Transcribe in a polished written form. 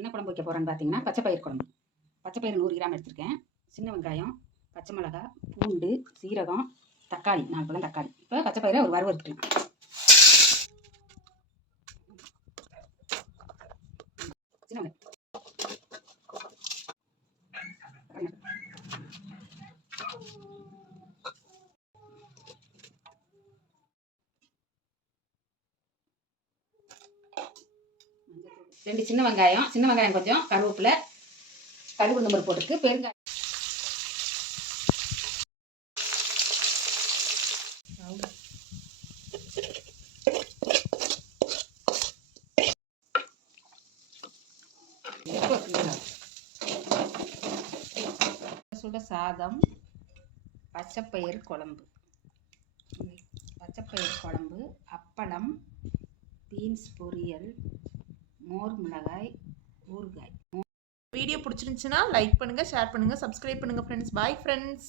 என்ன குழம்பு வைக்க போகிறேன்னு பார்த்தீங்கன்னா பச்சைப்பயிர் குழம்பு. பச்சைப்பயிறு 100 கிராம் எடுத்திருக்கேன். சின்ன வெங்காயம், பச்சை மிளகாய், பூண்டு, சீரகம், தக்காளி 4 பழம் தக்காளி. இப்போ பச்சைப்பயிரை ஒரு வறுவறுத்துக்கலாம். சின்ன வெங்காயம் ரெண்டு சின்ன வெங்காயம் கொஞ்சம் கருவேப்பிலை, கடுகு நம்பர் போட்டுருக்கு, பெருங்காயம் சுட சாதம், பச்சைப்பயிறு குழம்பு, அப்பளம், பீன்ஸ் பொரியல், மோர் மிளகாய், ஊறுகாய். வீடியோ பிடிச்சிருந்துச்சுன்னா லைக் பண்ணுங்கள், ஷேர் பண்ணுங்கள், சப்ஸ்கிரைப் பண்ணுங்கள் ஃப்ரெண்ட்ஸ். Bye friends.